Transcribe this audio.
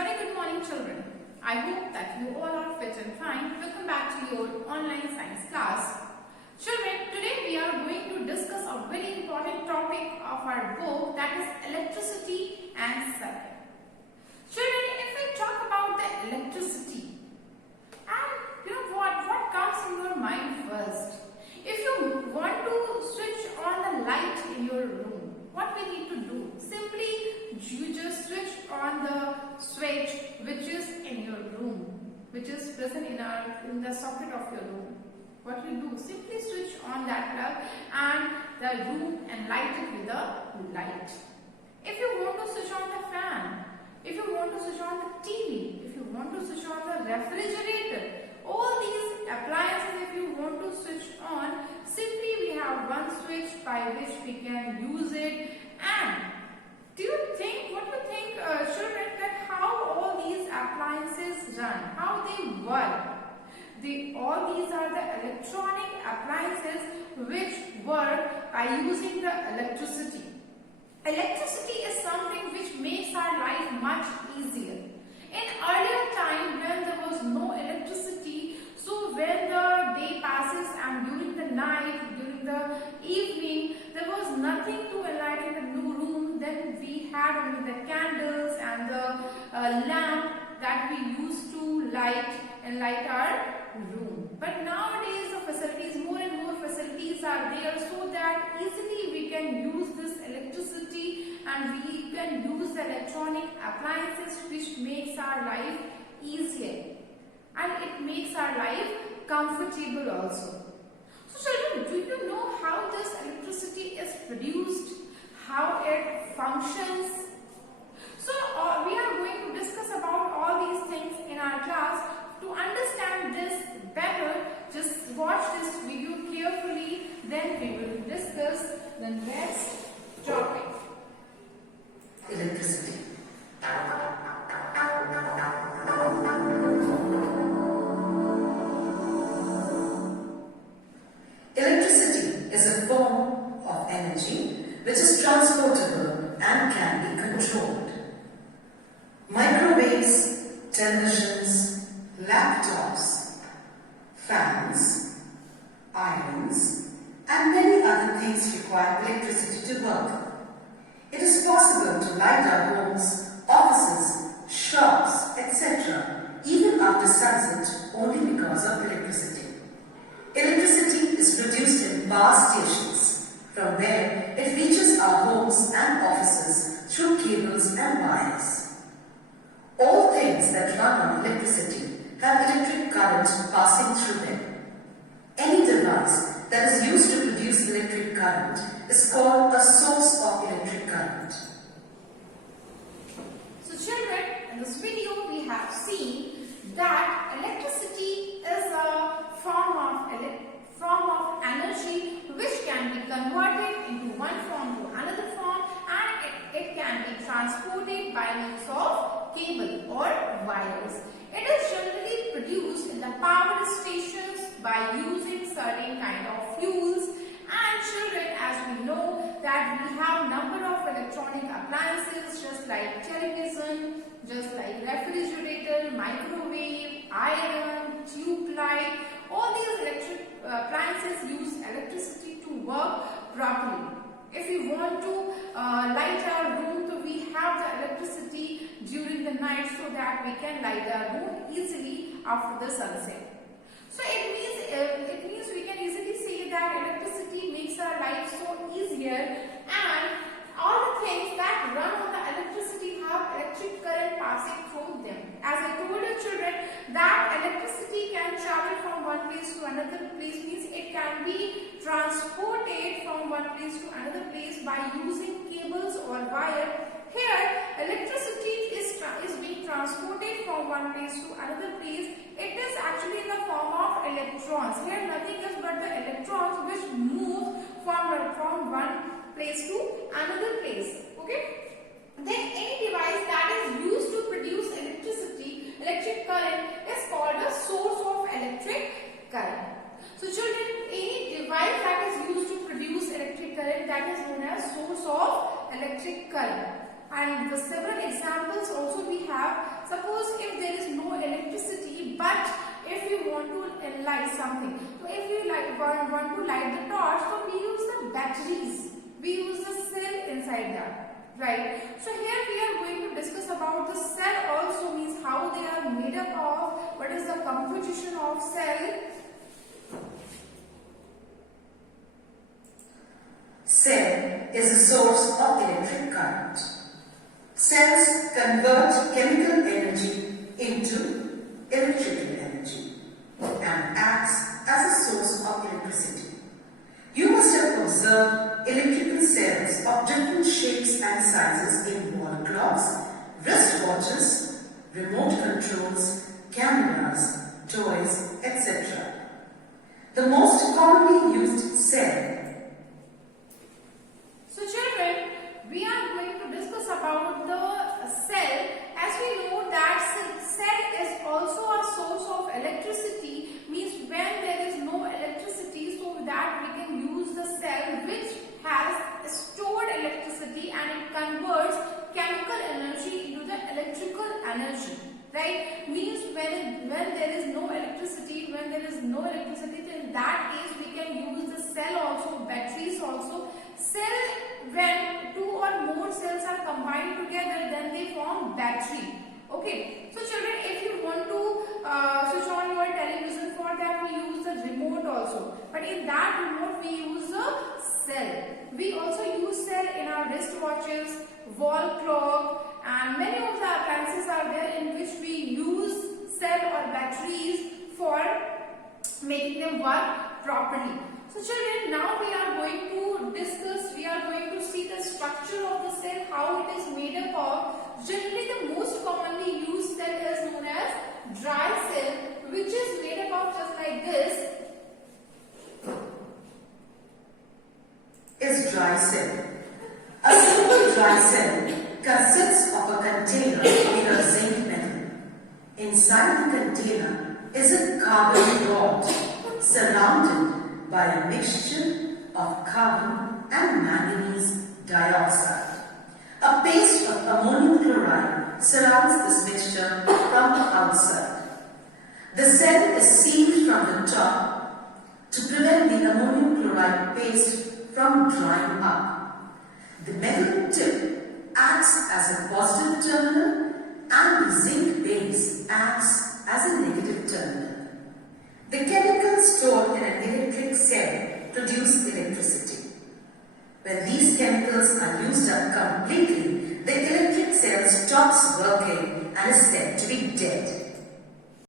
Very good morning, children. I hope that you all are fit and fine. Welcome back to your online science class. Children, today we are going to discuss a very important topic of our book, that is electricity and circuit. Children, if we talk about the electricity, and you know what comes in your mind first? If you want to switch on the light in your room, what we need to do? Simply you just switch on the switch which is in your room, which is present in the socket of your room. What you do? Simply switch on that plug and the room and light it with a light. If you want to switch on the fan, if you want to switch on the TV, if you want to switch on the refrigerator, all these appliances, if you want to switch on, simply we have one switch by which we can use it. And what do you think, children, that how all these appliances run, how they work? All these are the electronic appliances which work by using the electricity. Electricity is something which makes our life much easier. In earlier time, when there was no electricity, so when the day passes and during the night, during the evening, there was nothing to enlighten the new room, then we had only the candles and the lamp that we used to light our room. But nowadays the facilities, more and more facilities are there, so that easily we can use this electricity and we can use the electronic appliances which makes our life easier and it makes our life comfortable also. So children, do you know how this electricity is produced, how it functions? So we are going to discuss about all these things in our class. To understand this better, just watch this video carefully, then we will discuss the next topic. Electricity. Electricity is a form of energy which is transportable and can be controlled. Microwaves, televisions, laptops, fans, irons, and many other things require electricity to work. It is possible to light our homes, offices, shops, etc. even after sunset only because of electricity. Electricity is produced in power stations, from where it reaches our homes and offices through cables and wires. All things that run on electricity have electric current passing through them. Any device that is used to produce electric current is called a source of electric current. So children, in this video we have seen that electricity is a form of energy which can be converted into one form to another form, and it can be transported by means of cable or wires. It is generally produced in the power stations by using certain kind of fuels. And children, as we know that we have number of electronic appliances just like television, just like refrigerator, microwave, iron, tube light. All these electric appliances use electricity to work properly. If we want to light our room, so we have the electricity during the night so that we can light our room easily after the sunset. So it means we can easily say that electricity makes our life so easier, and all the things that run on the electricity have electric current passing through them. As I told you children, that electricity can travel from one place to another place, means it can be transported from one place to another place by using cables or wire. Here, electricity is being transported from one place to another place. It is actually in the form of electrons. Here, nothing is but the electrons which move from one place to another place. Okay? Then any device that is used to produce electric current is called a source of electric current. So children, any device that is used to produce electric current, that is known as source of electric current. And the several examples also we have. Suppose something. So if we want to light the torch, so we use the batteries. We use the cell inside that, right? So here we are going to discuss about the cell also, means how they are made up of, what is the composition of cell. Cell is a source of electric current. Cells convert chemical energy into electrical energy and acts as a source of electricity. You must have observed electrical cells of different shapes and sizes in wall clocks, wristwatches, remote controls, cameras, toys, etc. The most commonly used cell. So children, we are going to discuss about the cell. As we know that cell is also a source of electricity, means when there is no electricity, so that we can use the cell which has stored electricity and it converts chemical energy into the electrical energy, right? Means when there is no electricity, then in that case we can use the cell also, batteries also. Cell, when two or more cells are combined together, then they form battery. Okay, so children, if you want to switch on your television, for that we use the remote also, but in that remote we use a cell. We also use cell in our wristwatches, wall clock, and many of the appliances are there in which we use cell or batteries for making them work properly. So children, now we are going to discuss, we are going to see the structure of the cell, how it is made up of. Generally the most commonly used cell is known as dry cell, which is made up of just like this. Is dry cell. A simple dry cell consists of a container made of zinc metal. Inside the container is a carbon rod surrounded by a mixture of carbon and manganese dioxide. A paste of ammonium chloride surrounds this mixture from the outside. The cell is sealed from the top to prevent the ammonium chloride paste from drying up. The metal tip acts as a positive terminal and the zinc base acts as a negative terminal. The chemicals stored in an electric cell produce electricity. When these chemicals are used up completely, the electric cell stops working and is said to be dead.